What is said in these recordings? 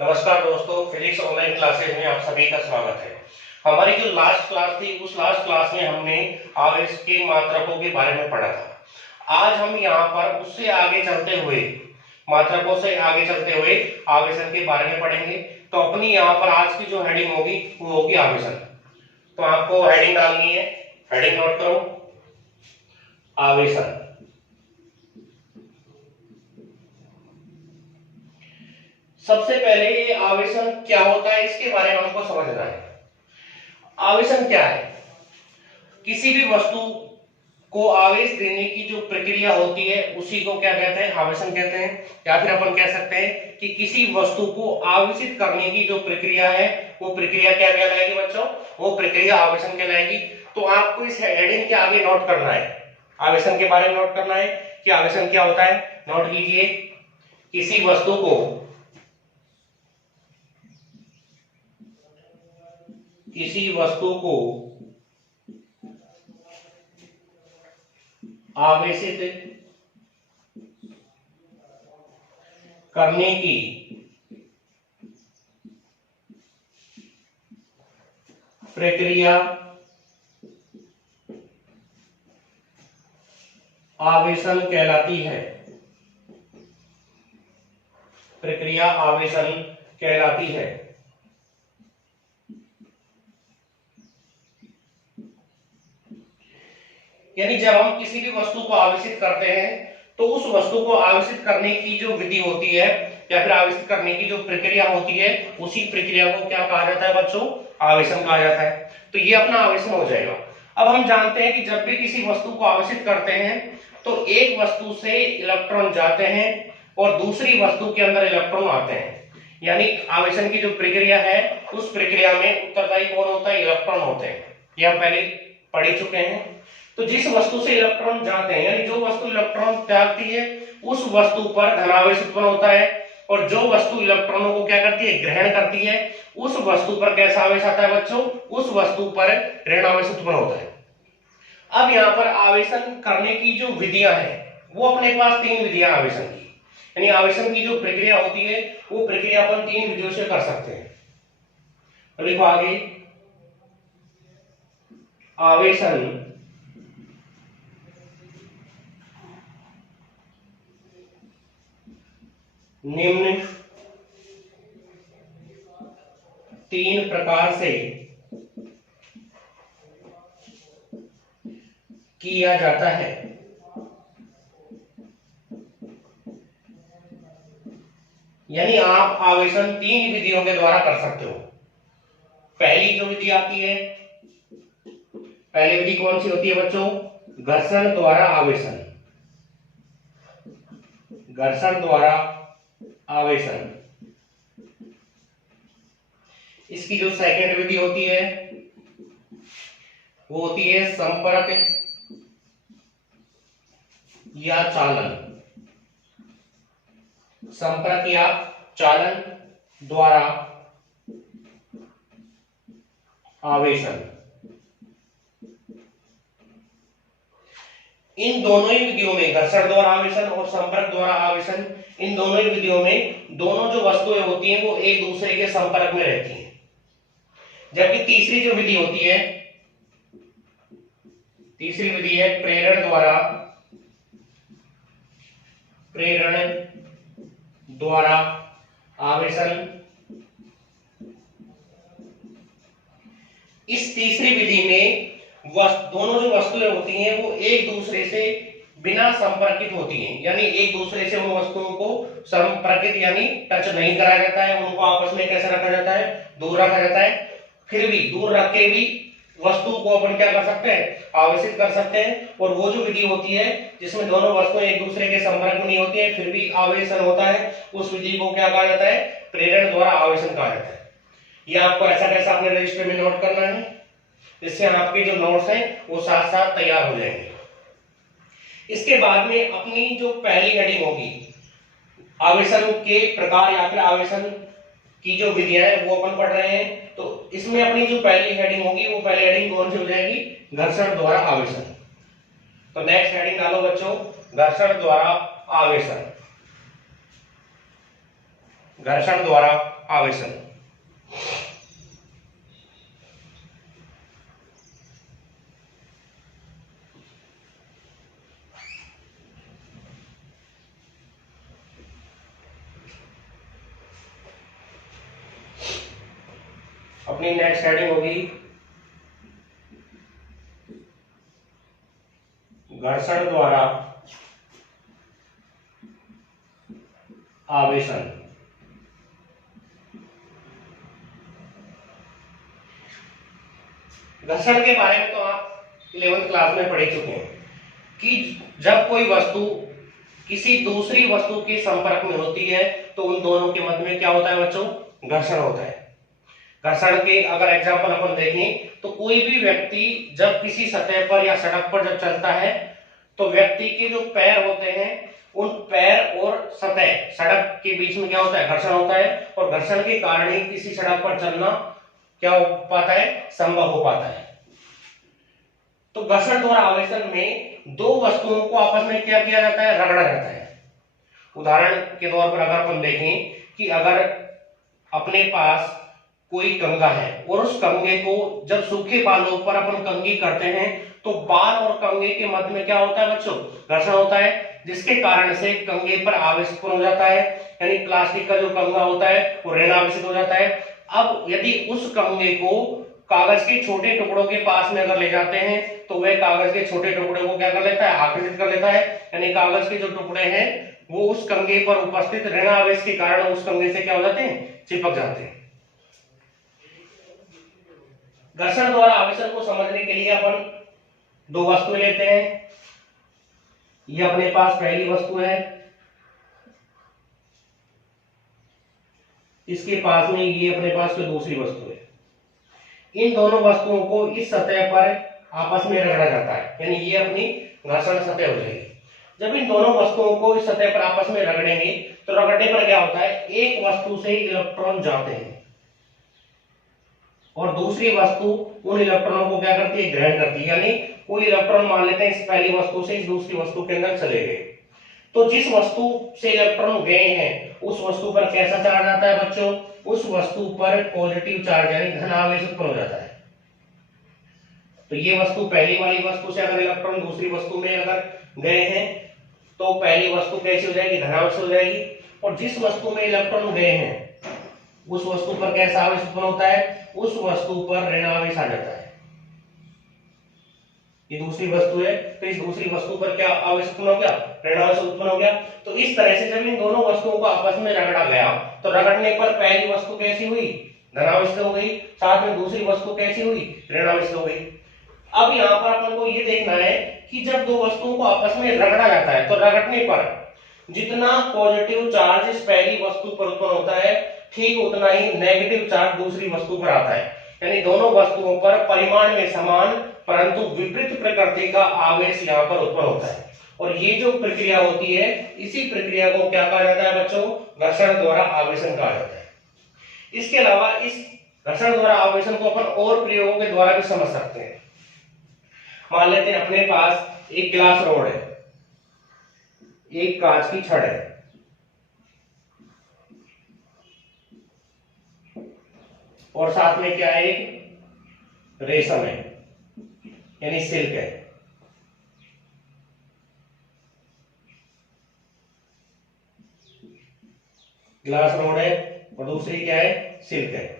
नमस्कार दोस्तों, physics online classes में आप सभी का स्वागत है। हमारी जो लास्ट क्लास थी उस लास्ट क्लास में हमने आवेश के मात्रकों के बारे में पढ़ा था। आज हम यहाँ पर उससे आगे चलते हुए मात्रकों से आगे चलते हुए आवेशन के बारे में पढ़ेंगे। तो अपनी यहाँ पर आज की जो हेडिंग होगी वो होगी आवेशन। तो आपको हेडिंग डालनी है, हेडिंग नोट करो, आवेशन। सबसे पहले ये आवेशन क्या होता है इसके बारे में हमको समझना है। आवेशन क्या है? किसी भी वस्तु को आवेश देने की जो प्रक्रिया होती है उसी को क्या कहते हैं? आवेशन कहते हैं। या फिर अपन कह सकते हैं कि किसी वस्तु को आवेशित करने की जो प्रक्रिया है वो प्रक्रिया क्या कहलाएगी बच्चों? वो प्रक्रिया आवेशन कहलाएगी। तो आपको इस हेडिंग के आगे नोट करना है, आवेशन के बारे में नोट करना है कि आवेशन क्या होता है। नोट कीजिए, किसी वस्तु को आवेशित करने की प्रक्रिया आवेशन कहलाती है। प्रक्रिया आवेशन कहलाती है। यानी जब हम किसी भी वस्तु को आवेशित करते हैं तो उस वस्तु को आवेशित करने की जो विधि होती है या फिर आवेशित करने की जो प्रक्रिया होती है उसी प्रक्रिया को क्या कहा जाता है बच्चों? आवेशन कहा जाता है। तो ये अपना आवेशन हो जाएगा। अब हम जानते हैं कि जब भी किसी वस्तु को आवेशित करते हैं तो एक वस्तु से इलेक्ट्रॉन जाते हैं और दूसरी वस्तु के अंदर इलेक्ट्रॉन आते हैं। यानी आवेशन की जो प्रक्रिया है उस प्रक्रिया में उत्तरदायी कौन होता है? इलेक्ट्रॉन होते हैं। ये हम पहले पढ़ ही चुके हैं। तो जिस वस्तु से इलेक्ट्रॉन जाते हैं यानी जो वस्तु इलेक्ट्रॉन त्यागती है उस वस्तु पर धनावेश उत्पन्न होता है और जो वस्तु इलेक्ट्रॉनों को क्या करती है? ग्रहण करती है, उस वस्तु पर कैसा आवेश आता है बच्चों? उस वस्तु पर ऋणावेश उत्पन्न होता है। अब यहाँ पर आवेशन करने की जो विधियां हैं वो अपने पास तीन विधियां आवेशन की, यानी आवेशन की जो प्रक्रिया होती है वो प्रक्रिया अपन तीन विधियों से कर सकते हैं। तो देखो आगे, आवेशन निम्न तीन प्रकार से किया जाता है। यानी आप आवेशन तीन विधियों के द्वारा कर सकते हो। पहली जो विधि आती है, पहली विधि कौन सी होती है बच्चों? घर्षण द्वारा आवेशन। घर्षण द्वारा आवेशन। इसकी जो सेकंड विधि होती है वो होती है संपर्क या चालन। संपर्क या चालन द्वारा आवेशन। इन दोनों ही विधियों में, घर्षण द्वारा आवेशन और संपर्क द्वारा आवेशन, इन दोनों ही विधियों में दोनों जो वस्तुएं होती हैं वो एक दूसरे के संपर्क में रहती हैं। जबकि तीसरी जो विधि होती है, तीसरी विधि है प्रेरण द्वारा आवेशन। इस तीसरी विधि में दोनों जो वस्तुएं होती हैं वो एक दूसरे से बिना संपर्कित होती हैं, यानी एक दूसरे से उन वस्तुओं को संपर्कित यानी टच नहीं कराया जाता है, उनको आपस में कैसे रखा जाता है? दूर रखा जाता है। फिर भी दूर रख के भी वस्तु को अपन क्या कर सकते हैं? आवेशित कर सकते हैं। और वो जो विधि होती है जिसमें दोनों वस्तुएं एक दूसरे के संपर्क में नहीं होती है फिर भी आवेशन होता है, उस विधि को क्या कहा जाता है? प्रेरण द्वारा आवेशन कहा जाता है। ये आपको ऐसा कैसा अपने रजिस्टर में नोट करना है, जिससे आपके जो नोट्स हैं वो साथ साथ तैयार हो जाएंगे। इसके बाद में अपनी जो पहली हेडिंग होगी आवेशन के प्रकार या फिर आवेशन की जो विधियां हैं वो अपन पढ़ रहे हैं। तो इसमें अपनी जो पहली हेडिंग होगी वो पहली हेडिंग कौन सी हो जाएगी? घर्षण द्वारा आवेशन। तो नेक्स्ट हेडिंग डालो बच्चों, घर्षण द्वारा आवेशन। घर्षण द्वारा आवेशन। अपनी नेक्स्ट हेडिंग होगी घर्षण द्वारा आवेशन। घर्षण के बारे में तो आप 11th क्लास में पढ़ चुके हैं कि जब कोई वस्तु किसी दूसरी वस्तु के संपर्क में होती है तो उन दोनों के मध्य में क्या होता है बच्चों, घर्षण होता है। घर्षण के अगर एग्जाम्पल अपन देखें तो कोई भी व्यक्ति जब किसी सतह पर या सड़क पर जब चलता है तो व्यक्ति के जो पैर होते हैं उन पैर और सतह सड़क के बीच में क्या होता है, घर्षण होता है, और घर्षण के कारण ही किसी सड़क पर चलना क्या हो पाता है, संभव हो पाता है। तो घर्षण द्वारा आवेशन में दो वस्तुओं को आपस में क्या किया जाता है, रगड़ा जाता है। उदाहरण के तौर पर अगर अपन देखें कि अगर अपने पास कोई कंगा है और उस कंगे को जब सूखे बालों पर अपन कंघी करते हैं तो बाल और कंगे के मध्य में क्या होता है बच्चों, घर्षण होता है, जिसके कारण से कंगे पर आवेश उत्पन्न हो जाता है, यानी प्लास्टिक का जो कंगा होता है वो ऋण आवेशित हो जाता है। अब यदि उस कंगे को कागज के छोटे टुकड़ों के पास में अगर ले जाते हैं तो वह कागज के छोटे टुकड़े को क्या कर लेता है, आकर्षित कर लेता है, यानी कागज के जो टुकड़े हैं वो उस कंगे पर उपस्थित ऋण आवेश के कारण उस कंगे से क्या हो जाते हैं, चिपक जाते हैं। घर्षण द्वारा आवेशन को समझने के लिए अपन दो वस्तुएं लेते हैं। ये अपने पास पहली वस्तु है, इसके पास में ये अपने पास कोई दूसरी वस्तु है। इन दोनों वस्तुओं को इस सतह पर आपस में रगड़ा जाता है, यानी ये अपनी घर्षण सतह हो जाएगी। जब इन दोनों वस्तुओं को इस सतह पर आपस में रगड़ेंगे तो रगड़ने पर क्या होता है, एक वस्तु से इलेक्ट्रॉन जाते हैं और दूसरी वस्तु उन इलेक्ट्रॉनों को क्या करती है, ग्रहण करती है। यानी कोई इलेक्ट्रॉन मान लेते हैं इस पहली वस्तु से इस दूसरी वस्तु के अंदर चले गए, तो जिस वस्तु से इलेक्ट्रॉन गए हैं उस वस्तु पर कैसा चार्ज आता है बच्चों, उस वस्तु पर पॉजिटिव चार्ज यानी धन आवेश उत्पन्न हो जाता है। तो ये वस्तु पहली वाली वस्तु से अगर इलेक्ट्रॉन दूसरी वस्तु में अगर गए हैं तो पहली वस्तु कैसी हो जाएगी, धनावेश हो जाएगी, और जिस वस्तु में इलेक्ट्रॉन गए हैं उस वस्तु पर कैसा आवेश उत्पन्न होता है, उस वस्तु पर ऋण आवेश आ जाता है। ये दूसरी वस्तु है तो इस दूसरी वस्तु पर क्या आवेश उत्पन्न हो गया, ऋण आवेश उत्पन्न हो गया। तो इस तरह से जब इन दोनों वस्तुओं को आपस में रगड़ा गया तो रगड़ने पर पहली वस्तु कैसी हुई, धनावेश हो गई, साथ में दूसरी वस्तु कैसी हुई, ऋण आवेश हो गई। अब यहाँ पर अपन को ये देखना है कि जब दो वस्तुओं को आपस में रगड़ा जाता है तो रगड़ने पर जितना पॉजिटिव चार्ज इस पहली वस्तु पर उत्पन्न होता है ठीक उतना ही नेगेटिव चार्ज दूसरी वस्तु पर आता है। यानी दोनों वस्तुओं पर परिमाण में समान परंतु विपरीत प्रकृति का आवेश यहाँ पर उत्पन्न होता है, और ये जो प्रक्रिया होती है इसी प्रक्रिया को क्या कहा जाता है बच्चों, घर्षण द्वारा आवेशन कहा जाता है। इसके अलावा इस घर्षण द्वारा आवेशन को अपन और प्रयोगों के द्वारा भी समझ सकते हैं। मान लेते हैं अपने पास एक ग्लास रॉड है, एक कांच की छड़ है, और साथ में क्या है, एक रेशम है यानी सिल्क है। ग्लास रोड है और दूसरी क्या है, सिल्क है।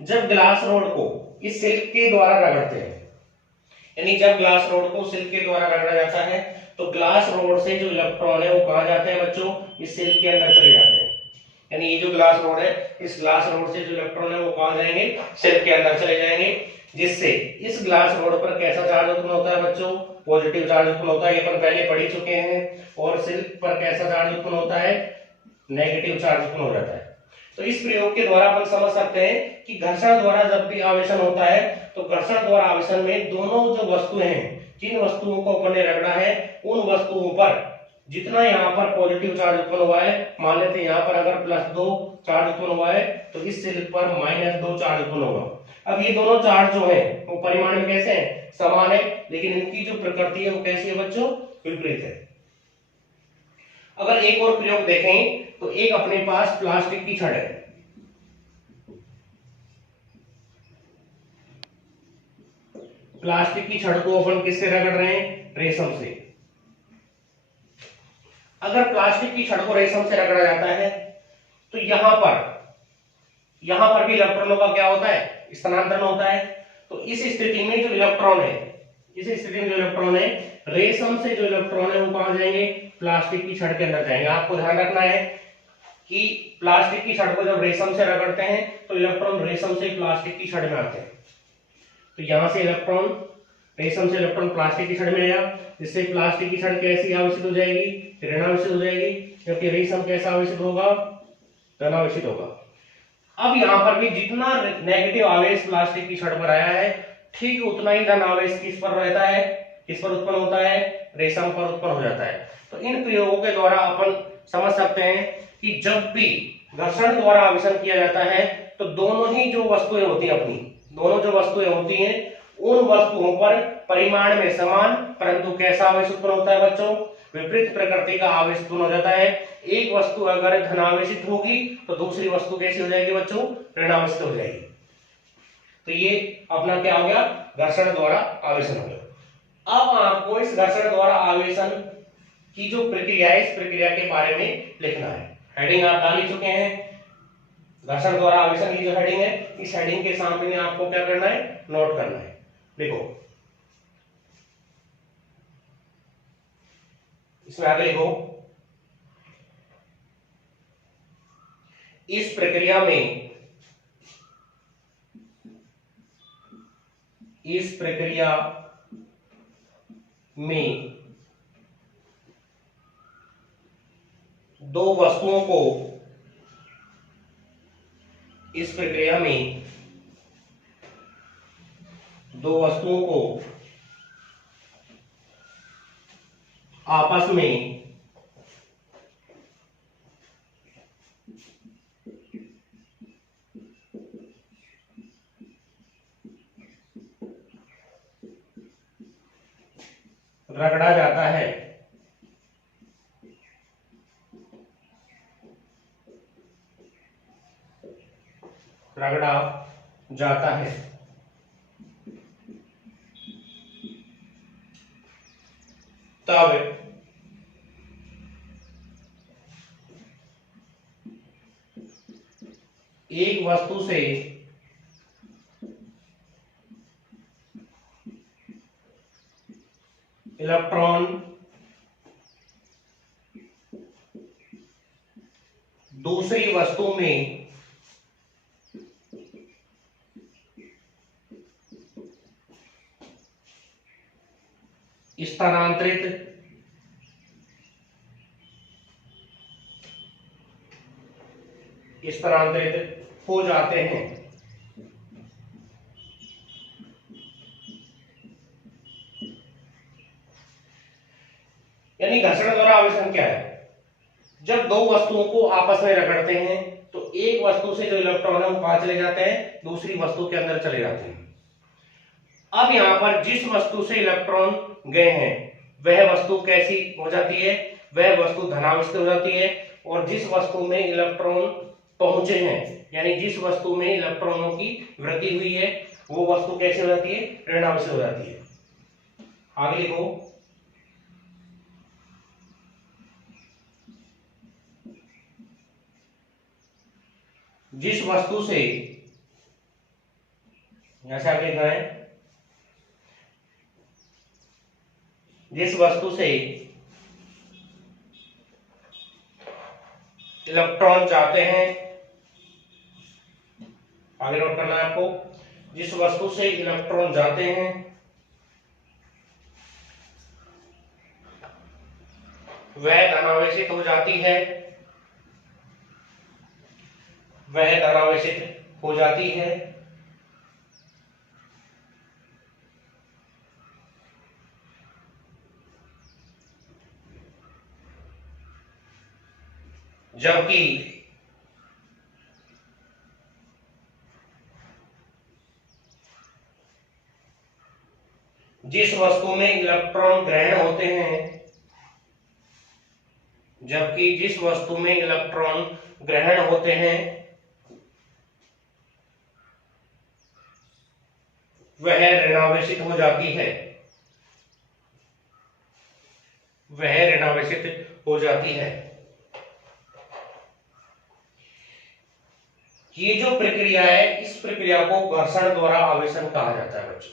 जब ग्लास रोड को इस सिल्क के द्वारा रगड़ते हैं, यानी जब ग्लास रोड को सिल्क के द्वारा रगड़ा जाता है तो ग्लास रोड से जो इलेक्ट्रॉन है वो कहां जाते हैं बच्चों, इस सिल्क के अंदर चले जाते हैं। यानी ये जो ग्लास रोड है इस ग्लास रोड से जो इलेक्ट्रॉन है वो कहां जाएंगे, सिल्क के अंदर चले जाएंगे, जिससे इस ग्लास रोड पर कैसा चार्ज उत्पन्न होता है बच्चों, पॉजिटिव चार्ज उत्पन्न होता है, ये अपन पहले पढ़ ही चुके हैं। और सिल्क पर कैसा चार्ज उत्पन्न होता है, नेगेटिव चार्ज उत्पन्न हो जाता है। तो इस प्रयोग के द्वारा अपन समझ सकते हैं कि घर्षण द्वारा जब भी आवेशन होता है तो घर्षण द्वारा आवेशन में दोनों जो वस्तुएं हैं, जिन वस्तुओं को अपन ने रगड़ा है उन वस्तुओं पर जितना यहाँ पर पॉजिटिव चार्ज उत्पन्न हुआ है, मान लेते हैं यहाँ पर अगर +2 चार्ज उत्पन्न हुआ है तो इस सिल्क पर -2 चार्ज उत्पन्न होगा। अब ये दोनों चार्ज जो है वो परिमाण में कैसे हैं, समान है, लेकिन इनकी जो प्रकृति है वो कैसी है बच्चों, विपरीत है। अगर एक और प्रयोग देखें तो एक अपने पास प्लास्टिक की छड़ है, प्लास्टिक की छड़ को अपन किससे रगड़ रहे हैं? रेशम से। अगर प्लास्टिक की छड़ को रेशम से रगड़ा जाता है तो यहां पर भी इलेक्ट्रॉनों का क्या होता है? स्थानांतरण होता है। तो इस स्थिति में जो इलेक्ट्रॉन है, रेशम से जो इलेक्ट्रॉन है वो कहां जाएंगे? प्लास्टिक की छड़ के अंदर जाएंगे। आपको ध्यान रखना है कि प्लास्टिक की छड़ को जब रेशम से रगड़ते हैं तो इलेक्ट्रॉन रेशम से प्लास्टिक की छड़ में आते हैं। तो यहां से रेशम से इलेक्ट्रॉन प्लास्टिक की छड़ में आया, जिससे प्लास्टिक की छड़ कैसी आवेशित हो जाएगी? ऋणावेशित हो जाएगी, क्योंकि रेशम कैसा आवेशित होगा? धनावेशित होगा। अब यहां पर भी जितना नेगेटिव आवेश प्लास्टिक की छड़ पर आया है, ठीक उतना ही धन आवेश किस पर रहता है? किस पर उत्पन्न होता है? रेशम पर उत्पन्न हो जाता है। तो इन प्रयोगों के द्वारा अपन समझ सकते हैं कि जब भी घर्षण द्वारा आवेशन किया जाता है तो दोनों जो वस्तुएं होती हैं उन वस्तुओं पर परिमाण में समान परंतु कैसा आवेश उत्पन्न होता है बच्चों? विपरीत प्रकृति का आवेश उत्पन्न हो जाता है। एक वस्तु अगर धनावेशित होगी तो दूसरी वस्तु कैसी हो जाएगी बच्चों? ऋणावेशित हो जाएगी। तो ये अपना क्या हो गया? घर्षण द्वारा आवेशन हो गया। अब आपको इस घर्षण द्वारा आवेशन की जो प्रक्रिया है, इस प्रक्रिया के बारे में लिखना है। हेडिंग आप डाल ही चुके हैं, घर्षण द्वारा आवेशन की जो हेडिंग है, इस हेडिंग के सामने आपको क्या करना है? नोट करना है। देखो इसमें आगे लिखो, इस प्रक्रिया में दो वस्तुओं को आपस में रगड़ा जाता है। तब एक वस्तु से इलेक्ट्रॉन दूसरी वस्तु में स्थानांतरित हो जाते हैं। यानी घर्षण द्वारा आवेशन क्या है? जब दो वस्तुओं को आपस में रगड़ते हैं तो एक वस्तु से जो इलेक्ट्रॉन है वो कहां चले जाते हैं? दूसरी वस्तु के अंदर चले जाते हैं। अब यहां पर जिस वस्तु से इलेक्ट्रॉन गए हैं वह वस्तु कैसी हो जाती है? वह वस्तु धनावेशित हो जाती है। और जिस वस्तु में इलेक्ट्रॉन पहुंचे हैं, यानी जिस वस्तु में इलेक्ट्रॉनों की वृद्धि हुई है, वो वस्तु कैसे हो जाती है? ऋणावेशित हो जाती है। आगे लिखो, जिस वस्तु से, यहां से आगे लिखना है, जिस वस्तु से इलेक्ट्रॉन जाते हैं, आगे नोट करना है आपको, जिस वस्तु से इलेक्ट्रॉन जाते हैं वह धनावेशित हो जाती है, जबकि जिस वस्तु में इलेक्ट्रॉन ग्रहण होते हैं, वह ऋणावेशित हो जाती है, वह ऋणावेशित हो जाती है। ये जो प्रक्रिया है, इस प्रक्रिया को घर्षण द्वारा आवेशन कहा जाता है बच्चों।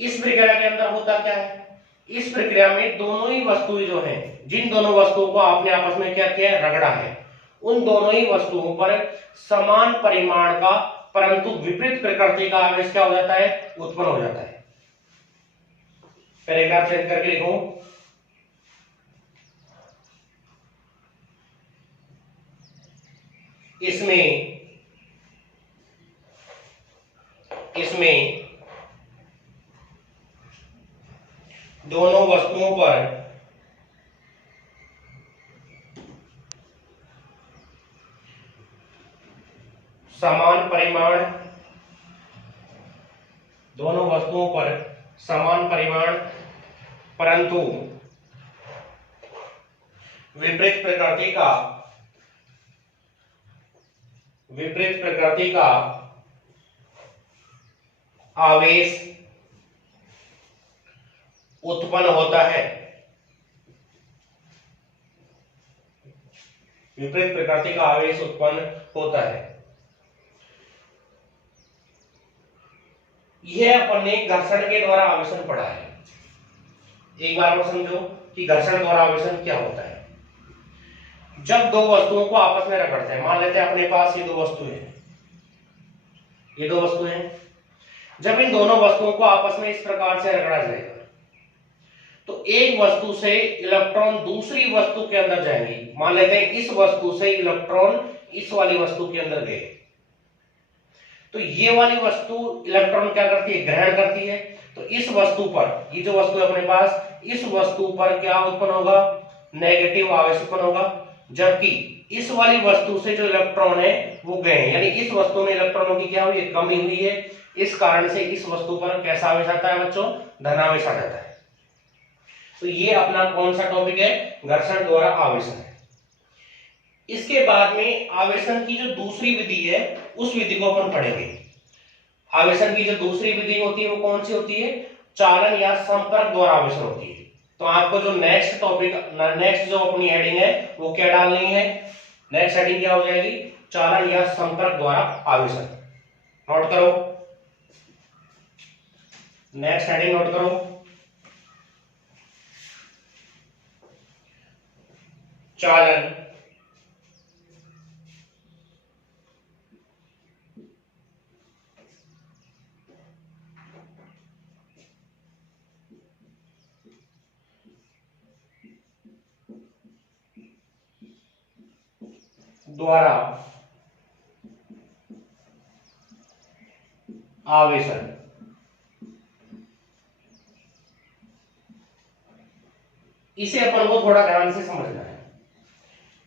इस प्रक्रिया के अंदर होता क्या है, इस प्रक्रिया में दोनों ही वस्तुएं जो हैं, जिन दोनों वस्तुओं को आपने आपस में क्या किया है, रगड़ा है, उन दोनों ही वस्तुओं पर समान परिमाण का परंतु विपरीत प्रकृति का आवेश क्या हो जाता है, उत्पन्न हो जाता है। पैराग्राफ चेंज करके लिखो, इसमें दोनों वस्तुओं पर समान परिमाण, दोनों वस्तुओं पर समान परिमाण परंतु विपरीत प्रकृति का आवेश उत्पन्न होता है, विपरीत प्रकृति का आवेश उत्पन्न होता है। यह अपन ने घर्षण के द्वारा आवेशन पढ़ा है। एक बार और समझो कि घर्षण द्वारा आवेशन क्या होता है। जब दो वस्तुओं को आपस में रगड़ते हैं, मान लेते हैं अपने पास ये दो वस्तुएं हैं, ये दो वस्तुएं हैं, जब इन दोनों वस्तुओं को आपस में इस प्रकार से रगड़ा जाएगा तो एक वस्तु से इलेक्ट्रॉन दूसरी वस्तु के अंदर जाएंगे। मान लेते हैं इस वस्तु से इलेक्ट्रॉन इस वाली वस्तु के अंदर गए, तो ये वाली वस्तु इलेक्ट्रॉन क्या करती है, ग्रहण करती है। तो इस वस्तु पर, ये जो वस्तु है अपने पास, इस वस्तु पर क्या उत्पन्न होगा, नेगेटिव आवेश उत्पन्न होगा। जबकि इस वाली वस्तु से जो इलेक्ट्रॉन है वो गए, यानी इस वस्तु में इलेक्ट्रॉनों की क्या हुई है, कमी हुई है। इस कारण से इस वस्तु पर कैसा आवेश आता है बच्चों, धनावेश आ जाता है। तो ये अपना कौन सा टॉपिक है, घर्षण द्वारा आवेशन है। इसके बाद में आवेशन की जो दूसरी विधि है उस विधि को अपन पढ़ेंगे। आवेशन की जो दूसरी विधि होती है वो कौन सी होती है, चालन या संपर्क द्वारा आवेशन होती है। तो आपको जो नेक्स्ट टॉपिक, नेक्स्ट जो अपनी हेडिंग है वो क्या डालनी है, नेक्स्ट हेडिंग क्या हो जाएगी, चालन या संपर्क द्वारा आवेशन। नोट करो, नेक्स्ट हेडिंग नोट करो, चालन द्वारा आवेशन। इसे अपन को थोड़ा ध्यान से समझना है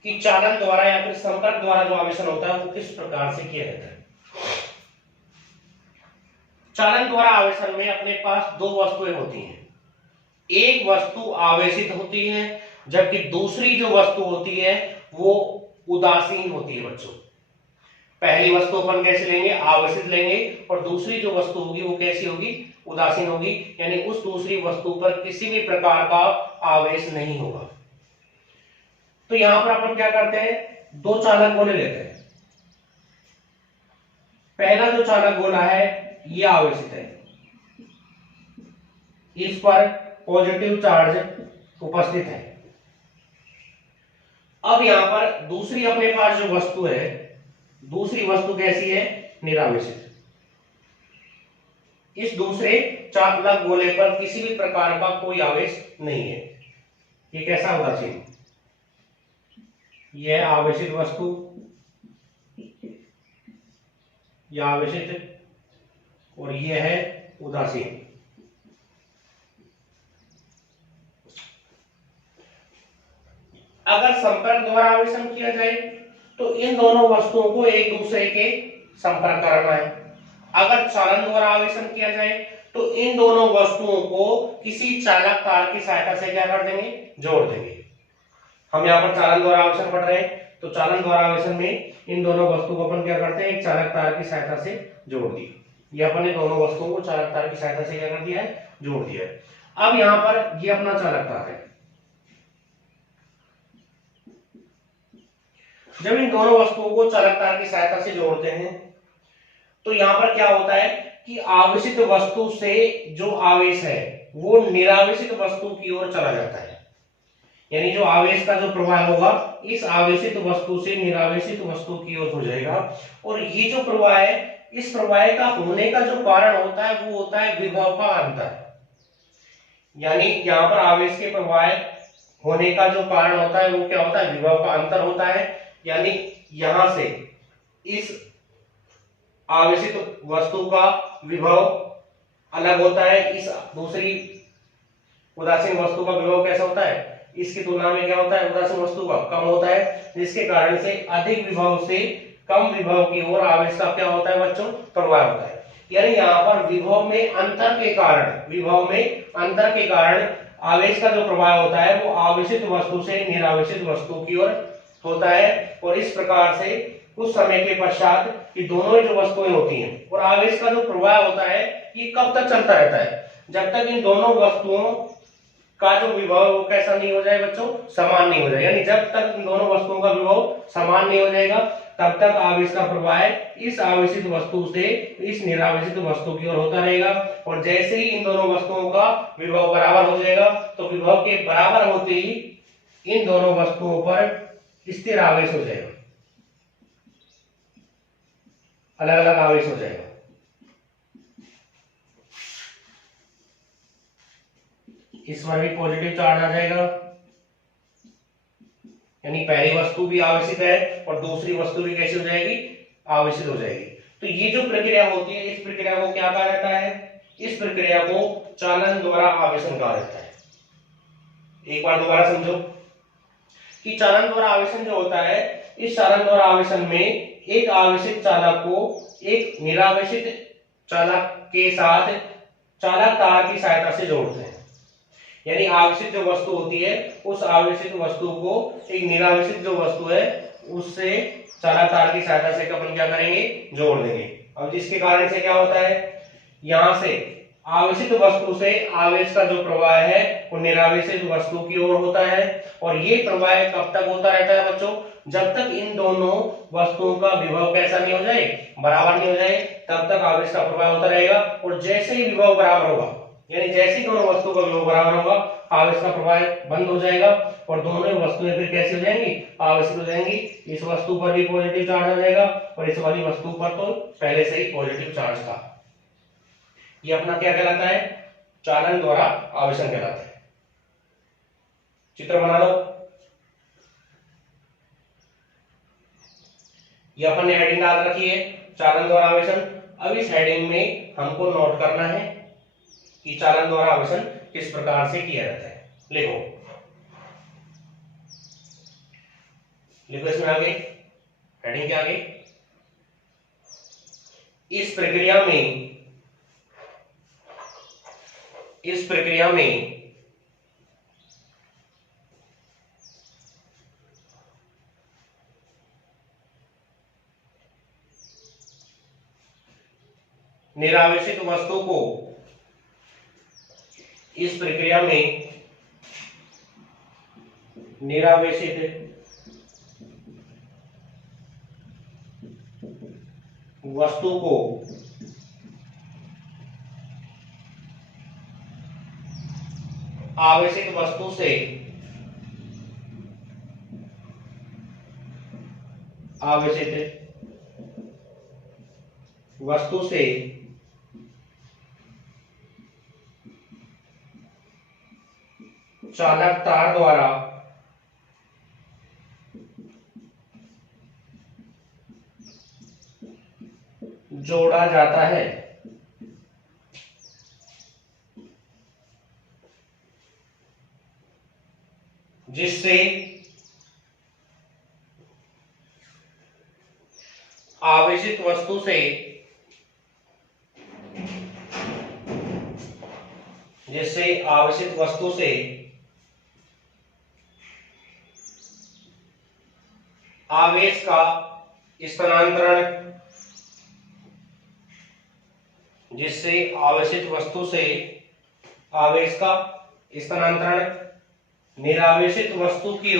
कि चालन द्वारा या फिर संपर्क द्वारा जो आवेशन होता है वो किस प्रकार से किया जाता है। चालन द्वारा आवेशन में अपने पास दो वस्तुएं होती हैं, एक वस्तु आवेशित होती है जबकि दूसरी जो वस्तु होती है वो उदासीन होती है बच्चों। पहली वस्तु अपन कैसे लेंगे, आवेशित लेंगे, और दूसरी जो वस्तु होगी वो कैसी होगी, उदासीन होगी, यानी उस दूसरी वस्तु पर किसी भी प्रकार का आवेश नहीं होगा। तो यहां पर अपन क्या करते हैं, दो चालक गोले लेते हैं। पहला जो चालक गोला है ये आवेशित है, इस पर पॉजिटिव चार्ज उपस्थित है। अब यहां पर दूसरी अपने पास जो वस्तु है, दूसरी वस्तु कैसी है, निरावेशित। इस दूसरे चालक गोले पर किसी भी प्रकार का कोई आवेश नहीं है। ये कैसा होगा चिन्ह, यह आवेशित वस्तु, यह आवेशित, और यह है उदासीन। अगर संपर्क द्वारा आवेशन किया जाए तो इन दोनों वस्तुओं को एक दूसरे के संपर्क करना है। अगर चालन द्वारा आवेशन किया जाए तो इन दोनों वस्तुओं को किसी चालक तार की सहायता से क्या कर देंगे, जोड़ देंगे। हम यहाँ पर चालन द्वारा आवेशन पढ़ रहे हैं, तो चालन द्वारा आवेशन में इन दोनों वस्तु को अपन क्या करते हैं, एक चालक तार की सहायता से जोड़ दी। ये अपन ने दोनों वस्तुओं को चालक तार की सहायता से क्या कर दिया है, जोड़ दिया है। अब यहां पर ये अपना चालक तार है। जब इन दोनों वस्तुओं को चालक तार की सहायता से जोड़ते हैं तो यहां पर क्या होता है कि आवेशित वस्तु से जो आवेश है वो निरावेशित वस्तु की ओर चला जाता है। यानी जो आवेश का जो प्रवाह होगा इस आवेशित वस्तु से निरावेशित वस्तु की ओर हो जाएगा। और ये जो प्रवाह है, इस प्रवाह का होने का जो कारण होता है वो होता है विभव का अंतर। यानी यहाँ पर आवेश के प्रवाह होने का जो कारण होता है वो क्या होता है, विभव का अंतर होता है। यानी यहां से इस आवेशित वस्तु का विभव अलग होता है, इस दूसरी उदासीन वस्तु का विभव कैसा होता है, इसकी तुलना में क्या होता है, उदासीन वस्तु का कम होता है, जिसके कारण से अधिक विभव से कम विभव की ओर आवेश का क्या होता है बच्चों, प्रवाह होता है। यानी यहाँ पर विभव में अंतर के कारण आवेश का जो प्रवाह होता है वो आवेशित वस्तु से निरावेशित वस्तु की ओर होता है। और इस प्रकार से कुछ समय के पश्चात ये दोनों जो वस्तुएं होती हैं और आवेश का जो प्रवाह होता है ये कब तक चलता रहता है, जब तक इन दोनों वस्तुओं का जो विभव वो कैसा नहीं हो जाए बच्चों, समान नहीं हो जाए। यानी जब तक इन दोनों वस्तुओं का विभव समान नहीं हो जाएगा तब तक आवेश का प्रवाह इस आवेशित वस्तु से इस निरावेशित वस्तु की ओर होता रहेगा। और जैसे ही इन दोनों वस्तुओं का विभव बराबर हो जाएगा तो विभव के बराबर होते ही इन दोनों वस्तुओं पर स्थिर आवेश हो जाएगा, अलग अलग आवेश हो जाएगा। इस पर भी पॉजिटिव चार्ज आ जाएगा, यानी पहली वस्तु भी आवेशित है और दूसरी वस्तु भी कैसी हो जाएगी, आवेशित हो जाएगी। तो ये जो प्रक्रिया होती है इस प्रक्रिया को क्या कहा जाता है, इस प्रक्रिया को चालन द्वारा आवेशन कहा जाता है। एक बार दोबारा समझो कि चालन द्वारा आवेशन जो होता है, इस चालन द्वारा आवेशन में एक आवेशित चालक को एक निरावेशित चालक के साथ चालक तार की सहायता से जोड़ते हैं। यानी आवेशित जो वस्तु होती है उस आवेशित वस्तु को एक निरावेशित जो वस्तु है उससे चालक तार की सहायता से अपन क्या करेंगे, जोड़ देंगे। अब जिसके कारण से क्या होता है, यहां से आवेशित वस्तु से आवेश का जो प्रवाह है वो निरावेशित वस्तु की ओर होता है। और ये प्रवाह कब तक होता रहता है बच्चों, जब तक इन दोनों वस्तुओं का विभव कैसा नहीं हो जाए, बराबर नहीं हो जाए, तब तक आवेश का प्रवाह होता रहेगा। और जैसे ही विभव बराबर होगा, यानी जैसे ही दोनों वस्तुओं का विभव बराबर होगा, आवेश का प्रवाह बंद हो जाएगा और दोनों वस्तुएं फिर कैसी हो जाएंगी, आवेशित हो जाएंगी। इस वस्तु पर भी पॉजिटिव चार्ज आ जाएगा और इस वाली वस्तु पर तो पहले से ही पॉजिटिव चार्ज था। ये अपना क्या कहलाता है, चालन द्वारा आवेशन कहलाता है। चित्र बना लो। ये अपन ने हेडिंग डाल रखी है, चालन द्वारा आवेशन। अब इस हेडिंग में हमको नोट करना है कि चालन द्वारा आवेशन किस प्रकार से किया जाता है। लिखो लिखो इसमें आगे हेडिंग के आगे, इस प्रक्रिया में निरावेशित वस्तु को, इस प्रक्रिया में निरावेशित वस्तु को आवेशित वस्तु से चालक तार द्वारा जोड़ा जाता है। जिससे आवेशित वस्तु से आवेश का स्थानांतरण जिससे आवेशित वस्तु से आवेश का स्थानांतरण निरावेशित वस्तु की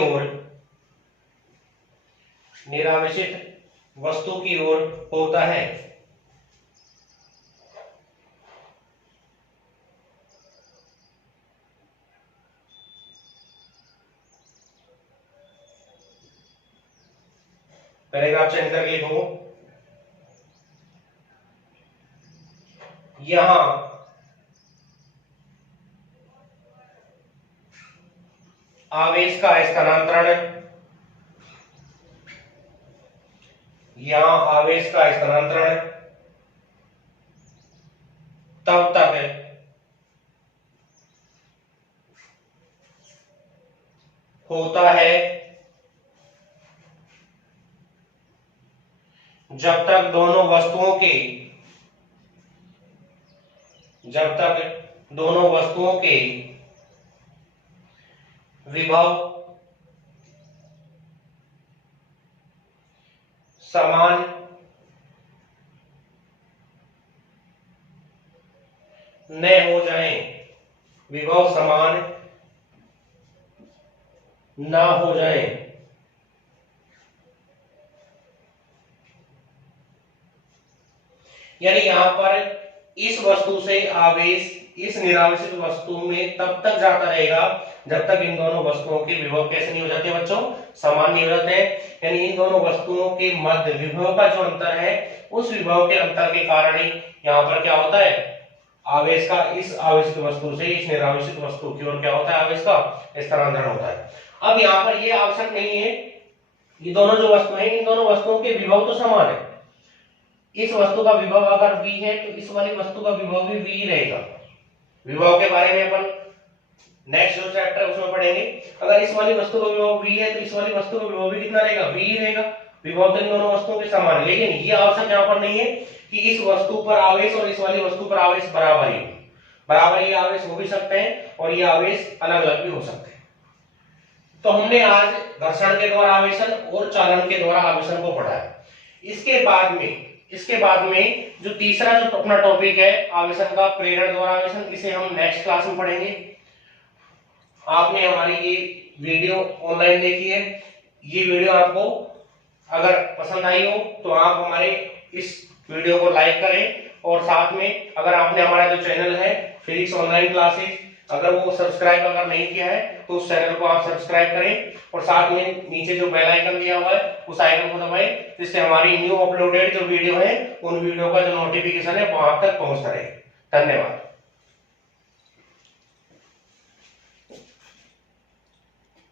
ओर होता है। पैराग्राफ चेंज करके लिखो, यहां आवेश का स्थानांतरण तब तक होता है जब तक दोनों वस्तुओं के विभव समान न हो जाएं, यानी यहां पर इस वस्तु से आवेश इस निरावेशित वस्तु में तब तक जाता रहेगा जब तक इन दोनों वस्तुओं के विभव कैसे नहीं हो जाते बच्चों, समान नहीं हो जाते। यानी इन दोनों वस्तुओं के मध्य विभव का जो अंतर है, उस विभव के अंतर के कारण ही यहाँ पर क्या होता है, आवेश का इस आवेशित वस्तु से इस निरावेशित वस्तु की ओर क्या होता है, आवेश का स्थानांतरण होता है। अब यहाँ पर ये आवश्यक नहीं है, ये दोनों जो वस्तु है, इन दोनों वस्तुओं के विभव तो समान है। इस वस्तु का विभव अगर v है तो इस वाली वस्तु का विभव भी v ही रहेगा। विभव के बारे में अपन नेक्स्ट जो चैप्टर है उसमें पढ़ेंगे। अगर इस वाली वस्तु का विभव v है तो इस वाली वस्तु का विभव भी कितना रहेगा, v ही रहेगा। विभव तो इन दोनों वस्तुओं के समान है, लेकिन ये आवश्यक यहाँ पर नहीं है कि इस वस्तु पर आवेश और इस वाली वस्तु पर आवेश बराबर ही आवेश हो भी सकते हैं और ये आवेश अलग अलग भी हो सकते हैं। तो हमने आज घर्षण के द्वारा आवेशन और चालन के द्वारा आवेशन को पढ़ा है। इसके बाद में जो तीसरा जो अपना टॉपिक है आवेशन का, प्रेरण द्वारा आवेशन, इसे हम नेक्स्ट क्लास में पढ़ेंगे। आपने हमारी ये वीडियो ऑनलाइन देखी है, ये वीडियो आपको अगर पसंद आई हो तो आप हमारे इस वीडियो को लाइक करें, और साथ में अगर आपने हमारा जो चैनल है फिजिक्स ऑनलाइन क्लासेस अगर वो सब्सक्राइब अगर नहीं किया है तो उस चैनल को आप सब्सक्राइब करें, और साथ में नीचे जो बेल आइकन दिया हुआ है उस आइकन को दबाएं, जिससे हमारी न्यू अपलोडेड जो वीडियो है उन वीडियो का जो नोटिफिकेशन है वो आप तक पहुंचता रहे। धन्यवाद।